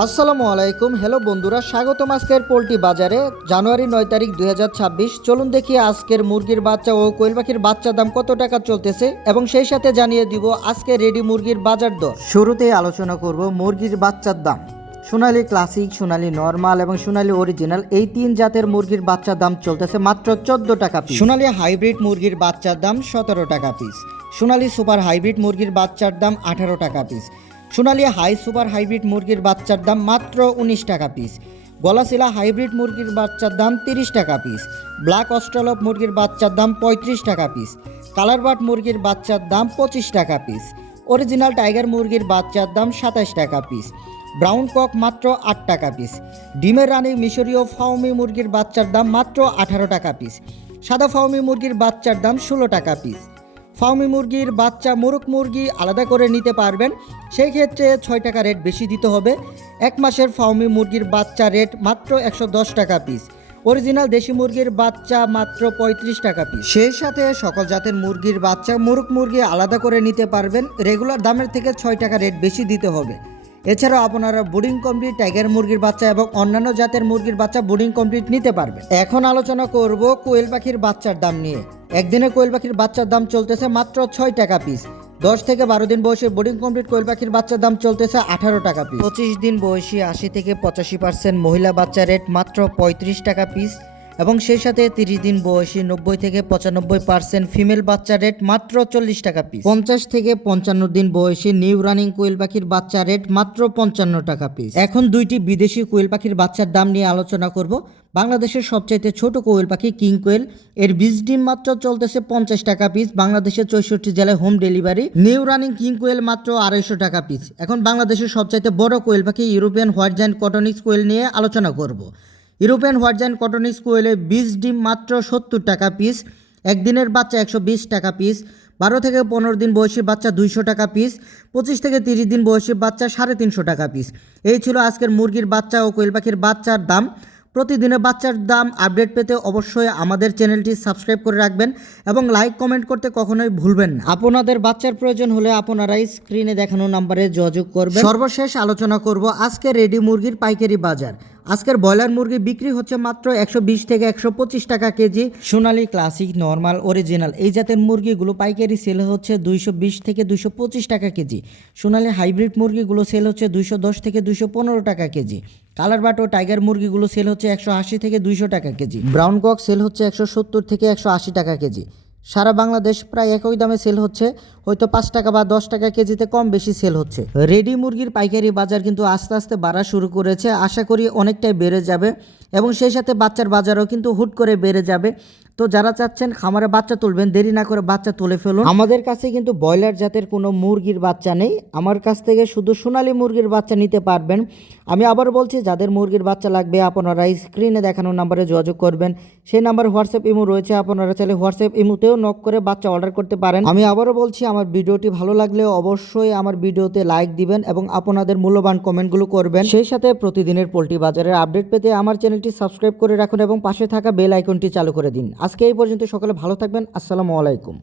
আসসালামু আলাইকুম। হ্যালো বন্ধুরা, স্বাগতম আজকের পোল্ট্রি বাজারে। জানুয়ারি 9 তারিখ 2026। চলুন দেখি আজকের মুরগির বাচ্চা ও কোয়েল পাখির বাচ্চার দাম কত টাকা চলতেছে এবং সেই সাথে জানিয়ে দিব আজকে রেডি মুরগির বাজার দর। শুরুতেই আলোচনা করব মুরগির বাচ্চার দাম। সোনালী ক্লাসিক, সোনালী নর্মাল এবং সোনালী অরিজিনাল এই তিন জাতের মুরগির বাচ্চার দাম চলতেছে মাত্র 14 টাকা পিস। সোনালী হাইব্রিড মুরগির বাচ্চার দাম 17 টাকা পিস। সোনালী সুপার হাইব্রিড মুরগির বাচ্চার দাম 18 টাকা পিস। সোনালী হাই সুপার হাইব্রিড মুরগির বাচ্চার দাম মাত্র 19 টাকা পিস। গলাশিলা হাইব্রিড মুরগির বাচ্চার দাম 30 টাকা পিস। ব্ল্যাক অস্ট্রেলপ মুরগির বাচ্চার দাম 35 টাকা পিস। কালারবাট মুরগির বাচ্চার দাম 25 টাকা পিস। অরিজিনাল টাইগার মুরগির বাচ্চার দাম 27 টাকা পিস। ব্রাউন কক মাত্র 8 টাকা পিস। ডিমের রানী মিশরীয় ফাউমি মুরগির বাচ্চার দাম মাত্র 18 টাকা পিস। সাদা ফাউমি মুরগির বাচ্চার দাম 16 টাকা পিস। ফাউমি মুরগির বাচ্চা মোরগ মুরগি আলাদা করে নিতে পারবেন, সেই ক্ষেত্রে 6 টাকা রেট বেশি দিতে হবে। এক মাসের ফাউমি মুরগির বাচ্চা রেট মাত্র 110 টাকা পিস। অরিজিনাল দেশি মুরগির বাচ্চা মাত্র 35 টাকা পিস। সেই সাথে সকল জাতের মুরগির বাচ্চা মোরগ মুরগি আলাদা করে নিতে পারবেন, রেগুলার দামের থেকে 6 টাকা রেট বেশি দিতে হবে। এছাড়াও আপনারা বোর্ডিং কমপ্লিট টাইগার মুরগির বাচ্চা এবং অন্যান্য জাতের মুরগির বাচ্চা বোর্ডিং কমপ্লিট নিতে পারবেন। এখন আলোচনা করব কোয়েল পাখির বাচ্চার দাম নিয়ে। একদিনে কোয়েল পাখির বাচ্চার দাম চলতেছে মাত্র 6 টাকা পিস। 10 থেকে 12 দিন বয়সে বোর্ডিং কমপ্লিট কোয়েল পাখির বাচ্চার দাম চলতেছে 18 টাকা পিস। 25 দিন বয়সী 80 থেকে 85% মহিলা বাচ্চা রেট মাত্র 35 টাকা পিস এবং সেই সাথে 30 দিন বয়সী 90 থেকে 95% ফিমেল বাচ্চা রেট মাত্র 40 টাকা পিস। 50 থেকে 55 দিন বয়সী নিউ রানিং কোয়েল পাখির বাচ্চা রেট মাত্র 55 টাকা পিস। এখন দুইটি বিদেশি কোয়েল পাখির বাচ্চার দাম নিয়ে আলোচনা করব। বাংলাদেশের সবচাইতে ছোট কোয়েল পাখি কিং কোয়েল, এর 20 ডিম মাত্র চলতেছে 50 টাকা পিস। বাংলাদেশের 64 জেলায় home delivery. New running king কোয়েল মাত্র 250 টাকা পিস। এখন বাংলাদেশের সবচাইতে বড় কোয়েল পাখি ইউরোপিয়ান হোয়াইট জায়ান্ট কটনিক্স কোয়েল নিয়ে আলোচনা করব। ইউরোপিয়ান হোয়াইট জায়ান্ট কটনিক্স কোয়েলে 20 ডিম মাত্র 70 টাকা পিস। একদিনের বাচ্চা 120 টাকা পিস। 12 থেকে 15 দিন বয়সী বাচ্চা 200 টাকা পিস। 25 থেকে 30 দিন বয়সী বাচ্চা 350 টাকা পিস। এই ছিল আজকের মুরগির বাচ্চা ও কোয়েল পাখির বাচ্চার দাম। প্রতিদিনের বাচ্চার দাম আপডেট পেতে অবশ্যই আমাদের চ্যানেলটি সাবস্ক্রাইব করে রাখবেন এবং লাইক কমেন্ট করতে কখনোই ভুলবেন না। আপনাদের বাচ্চার প্রয়োজন হলে আপনারা স্ক্রিনে দেখানো নাম্বারে যোগাযোগ করবেন। সর্বশেষ আলোচনা করব আজকে রেডি মুরগির পাইকারি বাজার। আজকের ব্রয়লার মুরগি বিক্রি হচ্ছে মাত্র 120 থেকে 125 টাকা কেজি। সোনালী ক্লাসিক, নর্মাল, অরিজিনাল এই জাতের মুরগিগুলো পাইকারি সেল হচ্ছে 220 থেকে 225 টাকা কেজি। সোনালী হাইব্রিড মুরগিগুলো সেল হচ্ছে 210 থেকে 215 টাকা কেজি। কালারবাট ও টাইগার মুরগিগুলো সেল হচ্ছে 180 থেকে 200 টাকা কেজি। ব্রাউন কক সেল হচ্ছে 170 থেকে 180 টাকা কেজি। সারা বাংলাদেশ প্রায় একই দামে সেল হচ্ছে, হয়তো 5 টাকা বা 10 টাকা কেজিতে কম বেশি সেল হচ্ছে। রেডি মুরগির পাইকারি বাজার কিন্তু আস্তে আস্তে বাড়া শুরু করেছে, আশা করি অনেকটাই বেড়ে যাবে এবং সেই সাথে বাচ্চার বাজারও কিন্তু হুট করে বেড়ে যাবে। তো যারা চাচ্ছেন খামারে বাচ্চা তুলবেন, দেরি না করে বাচ্চা তুলে ফেলুন। আমাদের কাছে কিন্তু ব্রয়লার জাতের কোনো মুরগির বাচ্চা নেই, আমার কাছ থেকে শুধু সোনালী মুরগির বাচ্চা নিতে পারবেন। আমি আবার বলছি, যাদের মুরগির বাচ্চা লাগবে আপনারা স্ক্রিনে দেখানো নাম্বারে যোগাযোগ করবেন। সেই নাম্বার হোয়াটসঅ্যাপ ইমো রয়েছে, আপনারা চাইলে হোয়াটসঅ্যাপ ইমোতেও নক করে বাচ্চা অর্ডার করতে পারেন। আমি আবারও বলছি, আমার ভিডিওটি ভালো লাগলে অবশ্যই আমার ভিডিওতে লাইক দিবেন এবং আপনাদের মূল্যবান কমেন্টগুলো করবেন। সেই সাথে প্রতিদিনের পোল্ট্রি বাজারের আপডেট পেতে আমার চ্যানেলটি সাবস্ক্রাইব করে রাখুন এবং পাশে থাকা বেল আইকনটি চালু করে দিন। আজকে এই পর্যন্ত, সকলে ভালো থাকবেন। আসসালামু আলাইকুম।